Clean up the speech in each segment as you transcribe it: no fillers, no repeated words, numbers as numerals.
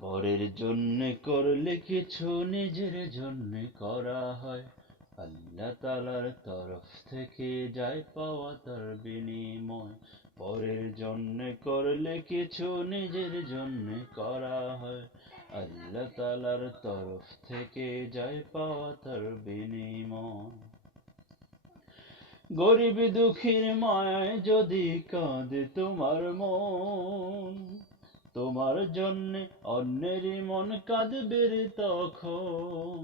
পরের জন্য করলে কিছু নিজের জন্য করা হয়, আল্লাহ তাআলার তরফ থেকে যায় পাওয়া তার বিনিময়। পরের জন্য করলে কিছু নিজের জন্য করা হয়, আল্লাহ তাআলার তরফ থেকে যায় পাওয়া তার বিনিময়। গরিব দুঃখীর মায়ায় যদি কাঁদে তোমার মন, তোমার জন্য অন্যেরই মন কাঁদবে রে তখন।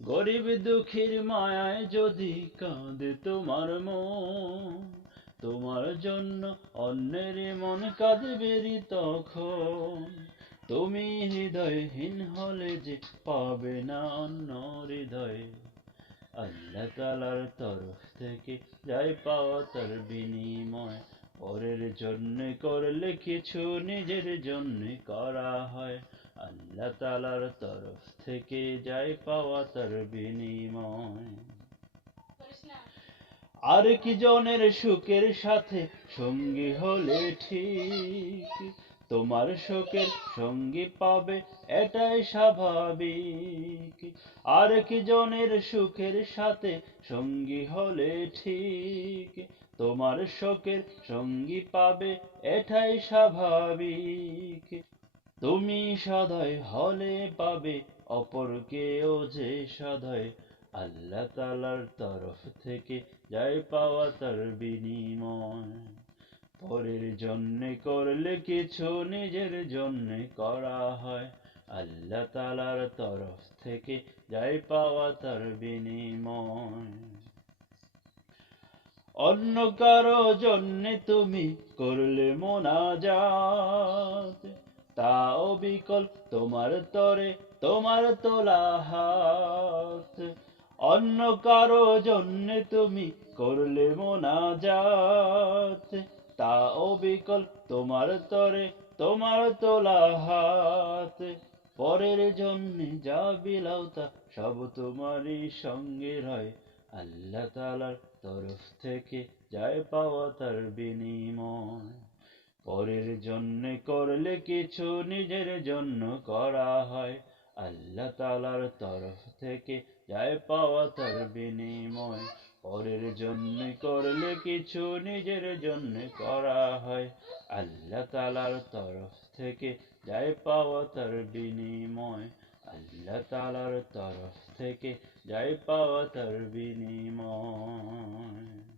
গরিব দুঃখীর মায়ায় যদি কাঁদে তোমার মন, তোমার জন্য অন্যেরই মন কাঁদবে রে তখন। তুমি হৃদয়হীন হলে যে পাবে না অন্য হৃদয়, আল্লাহ তাআলার তরফ থেকে যায় পাওয়া তার বিনিময়। পরের জন্য করলে কিছু নিজের জন্য করা হয়, আল্লাহ তাআলার তরফ থেকে যায় পাওয়া তার বিনিময়। আর কি জনের সুখের সাথে সঙ্গী হলে ঠিক, তোমার শোকের সঙ্গী পাবে এটাই স্বাভাবিক। আর কি জনের সুখের সাথে সঙ্গী হলে ঠিক, তোমার শোকের সঙ্গী পাবে এটাই স্বাভাবিক। তুমি সদয় হলে পাবে অপরকেও যে সদয়, আল্লাহ তাআলার তরফ থেকে যায় পাওয়া তার বিনিময়। পরের জন্য করলে কিছু নিজের জন্য করা হয়, আল্লাহ তাআলার তরফ থেকে যায় পাওয়া তার বিনিময়। অন্য কারো জন্য তুমি করলে মোনাজাত, তাও বিকল তোমার তরে তোমার তোলা হাত। অন্য কারো জন্য তুমি করলে মোনাজাত, তাও বিকল তোমার তরে তোমার তোলা হাত। পরের জন্য যা বিলাও তা সব তোমারই সঙ্গে রয়, আল্লাহ তাআলার তরফ থেকে যায় পাওয়া তার বিনিময়। পরের জন্য করলে কিছু নিজের জন্য করা হয়, আল্লাহ তাআলার তরফ থেকে যায় পাওয়া তার বিনিময়। পরের জন্য করলে কিছু নিজের জন্য করা হয়, আল্লাহ তাআলার তরফ থেকে যায় পাওয়া তার বিনিময়। আল্লাহ তাআলার তরফ থেকে যায় পাওয়া তার বিনিময়।